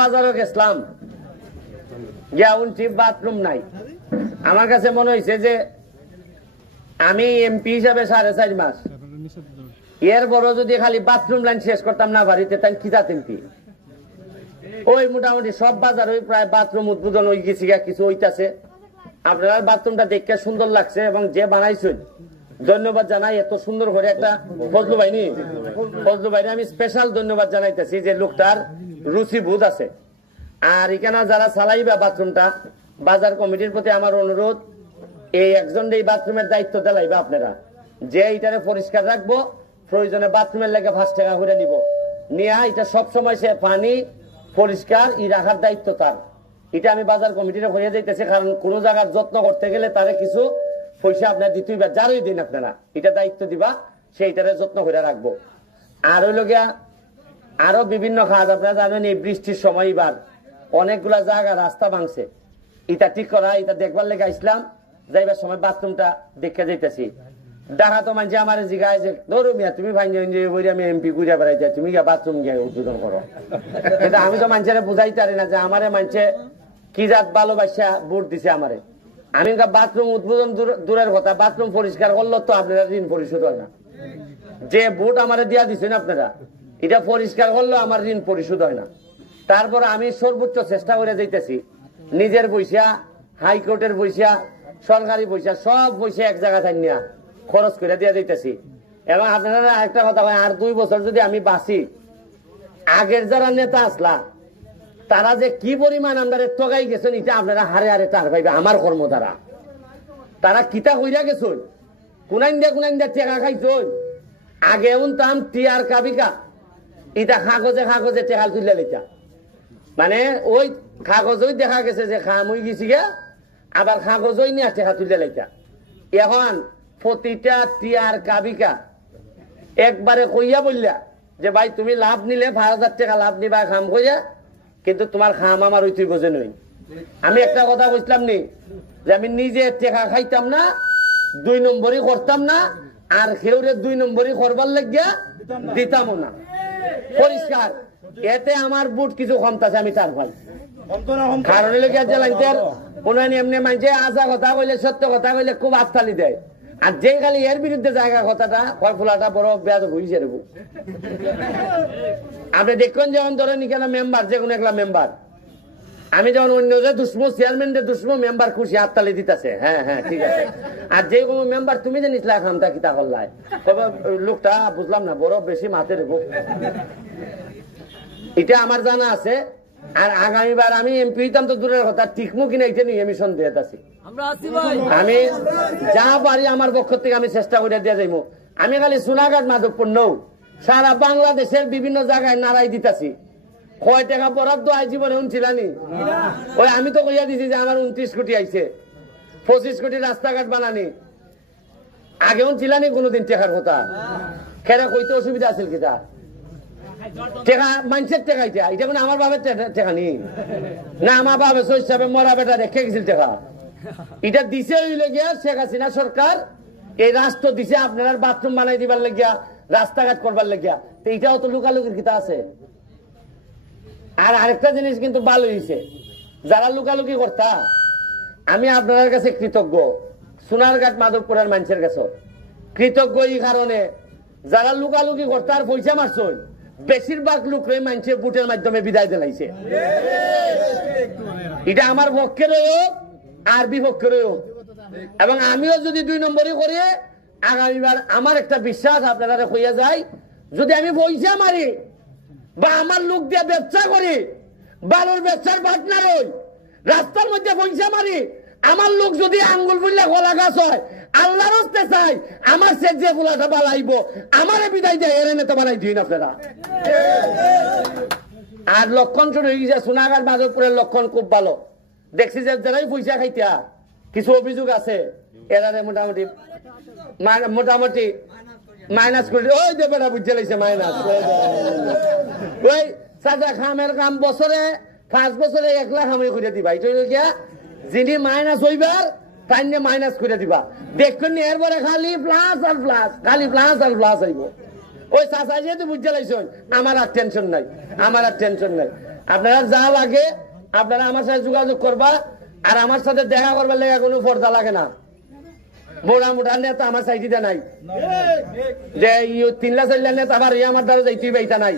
বাজারও গেছিলাম, গিয়া উনটি বাথরুম নাই। আমার কাছে মনে হয়েছে যে আমি এমপি হিসাবে 4.5 মাস, এর বড় যদি খালি বাথরুম লাইন শেষ করতাম না বাড়িতে, তাই কি যাতেন কি ওই মোটামুটি সব বাজার ওই প্রায় বাথরুম উদ্বোধন হয়ে গেছে, কিছু হইতাছে। আপনার বাথরুমটা দেখতে সুন্দর লাগছে এবং যে বানাইছেন ধন্যবাদ জানাই। এত সুন্দর করে একটা ফজলু ভাইনি আমি স্পেশাল ধন্যবাদ জানাইতেছি যে লোকটার রুচি বোধ আছে। আর এখানে যারা চালাইবা বাথরুমটা, বাজার কমিটির প্রতি আমার অনুরোধ, এই একজন এই বাথরুমের দায়িত্ব দিলাইবা আপনারা, যে এইটারে পরিষ্কার রাখবো, প্রয়োজনে বাথরুমের লেগে 5 টাকা করে নিব, নিয়ে এটা সবসময় সে পানি পরিষ্কার রাখার দায়িত্ব তার। এটা আমি বাজার কমিটিরে হয়ে যাইতেছি, কারণ কোন জায়গার যত্ন করতে গেলে তারে কিছু পয়সা আপনার দিতেই বা যারই দিন আপনারা এটা দায়িত্ব দিবা, সেইটারে যত্ন করে রাখবো। আর হইল গিয়া আরো বিভিন্ন কাজ আপনারা জানেন, এই বৃষ্টির সময় এবার অনেকগুলা জায়গা রাস্তা ভাঙছে, এটা ঠিক করা, এটা দেখবার লেগে আসলাম। যাইবার সময় বাথরুমটা দেখে যাইতেছি, দেখা তো মানছে আমার জিগায় যে ধরো মিয়া তুমি আমি এমপি ঘুরিয়া বেড়াইতে, তুমি গিয়া বাথরুম গিয়ে উদ্বোধন করো। কিন্তু আমি তো মানুষের বুঝাইতে পারি না যে আমারে মানছে কি জাত ভালোবাসা ভোট দিছে আমারে। আমি বাথরুম উদ্বোধন দূরের কথা, বাথরুম পরিষ্কার করলো তো আপনারা ঋণ পরিশোধ হয় না। যে ভোট আমারে দিয়া দিচ্ছেন আপনারা, এটা পরিষ্কার করলো আমার ঋণ পরিশোধ হয় না। তারপর আমি সর্বোচ্চ চেষ্টা করে যাইতেছি, নিজের পয়সা, হাইকোর্টের পয়সা, সরকারি পয়সা, সব পয়সা এক জায়গা থাই নিয়ে খরচ করে দিয়ে দিতেছি। এবং আপনারা একটা কথা হয়, আর 2 বছর যদি আমি বাঁচি, আগের যারা নেতা আসলা তারা যে কি পরিমাণ আমাদের টগাই গেছেন, এটা আপনারা হারে হারে টার পাইবে। আমার কর্ম দ্বারা তারা কিতা কইরা গেছেন, কোনাইন দিয়া টেকা খাইছেন। আগে উনতাম টিয়ার কাবিকা, এটা কাগজে কাগজে টেকা তুলে লিতা, মানে ওই কাগজই দেখা গেছে যে খাম হয়ে গেছি গে, আবার কাগজই নিয়ে টেকা তুলে লিতা। এখন প্রতিটা টিয়ার কাবিকা একবারে কইয়া বললা যে ভাই তুমি লাভ নিলে 5,000 টাকা লাভ নিবা খাম কইয়া, কিন্তু তোমার খাম আমার ওই তুই বোঝে নই। আমি একটা কথা বলছিলাম নি যে আমি নিজে টেকা খাইতাম না, 2 নম্বরই করতাম না, আর কেউরে 2 নম্বরই করবার লাগিয়া দিতাম না। পরিষ্কার, এতে আমার বুট কিছু কমতাছে, আমি তার ভাই কারণ এমনি মানছে আজা কথা কইলে, সত্য কথা কইলে খুব আত্মালি দেয়। আর যে খালি এর বিরুদ্ধে জায়গা কথাটা ফলাটা বড় বেয়াদ হয়েছে রে। আপনি দেখুন যেমন ধরেন এখানে মেম্বার, যে কোনো একটা মেম্বার, আমি যখন অন্য যে দুশ্মন চেয়ারম্যান দুশ্মন মেম্বার খুশি হাততালি দিতেছে, হ্যাঁ হ্যাঁ ঠিক আছে। আর যে কোনো মেম্বার তুমি যে নিচলা খামটা কিতা করলাই, লোকটা বুঝলাম না, বড় বেশি মাথে রেখো। এটা আমার জানা আছে। আর আগামীবার আমি এমপি হইতাম তো দূরের কথা, টিকমু কিনা এটা নিয়ে আমি সন্দেহ আছি। আমি যা পারি আমার পক্ষ থেকে আমি চেষ্টা করে দিয়ে যাইব। আমি খালি সোনাঘাট মাধবপুর নৌ, সারা বাংলাদেশের বিভিন্ন জায়গায় নাড়াই দিতেছি। কয় টাকা বরাদ্দ আই জীবনে উনছিলানি? ওই আমি তো কইয়া দিছি যে আমার 29 কোটি আইছে, 25 কোটি রাস্তাঘাট বানানি। আগে উনছিলানি কোনোদিন টেকার কথা? খেরা কইতে অসুবিধা আছে কিটা? টেকা মানুষের টেকা, এটা মানে আমার বাবার টেকা নি না, আমার বাবা হিসাবে মরা বেটা রেখে গেছিল টেকা। এটা দিছে হইলে গিয়া শেখ হাসিনা সরকার, এই রাষ্ট্র দিছে আপনার বাথরুম বানাই দিবার লাগিয়া, রাস্তাঘাট করবার লাগিয়া। তো এটাও তো লুকালুকির কিতা আছে। আর আরেকটা জিনিস কিন্তু ভালো হয়েছে, যারা লুকালুকি করতা, আমি আপনার কাছে কৃতজ্ঞ, সোনারঘাট মাধবপুরের মানুষের কাছে কৃতজ্ঞ। এই কারণে যারা লুকালুকি করতা আর পয়সা মারছই, বেশিরভাগ লোকরাই মানুষে বুটের মাধ্যমে বিদায় দিলাইছে। এটা আমার পক্ষের হোক আর বিপক্ষের হোক। এবং আমিও যদি 2 নম্বরই করি, আগামীবার আমার একটা বিশ্বাস আপনারা হইয়া যায়, যদি আমি পয়সা মারি বা আমার লোক দিয়ে ব্যবসা করি, বালুর ব্যবসার পার্টনার হই, রাস্তার মধ্যে পয়সা মারি, আমার লোক যদি আঙ্গুল ফুললে কলা গাছ হয়, আল্লাহর হস্তে চাই আমার সে যে ফুলাটা বালাইব, আমারে বিদায় দেয়, এর নেতা বানাই দিন আপনারা। আর লক্ষণ শুরু হয়ে গেছে, সোনাঘাট মাধবপুরের লক্ষণ খুব ভালো। দেখছি যে যারাই পয়সা খাইতা, কিছু অভিযোগ আছে, এরারে মোটামুটি মাইনাস করে, ওই যে বেটা বুঝে লাইছে মাইনাস। ওই সাজা খামের কাম বছরে 5 বছরে 1 লাখ আমি করে দিবা, এটা গিয়া যিনি মাইনাস হইবার তাই মাইনাস করে দিবা। দেখবেন এরপরে খালি প্লাস আর প্লাস, খালি প্লাস আর প্লাস আইব। ওই চাচা যেহেতু বুঝতে লাইছেন আমার আর টেনশন নাই, আমার আর টেনশন নাই। আপনারা যা লাগে আপনারা আমার সাথে যোগাযোগ করবা, আর আমার সাথে দেখা করবার লেগে কোনো পর্দা লাগে না। মোটা মোটা নেতা আমার সাইডিটা নাই, যে 3 লাখ 4 লাখ নেতা আবার আমার দ্বারা যাইতেই পাইতা নাই।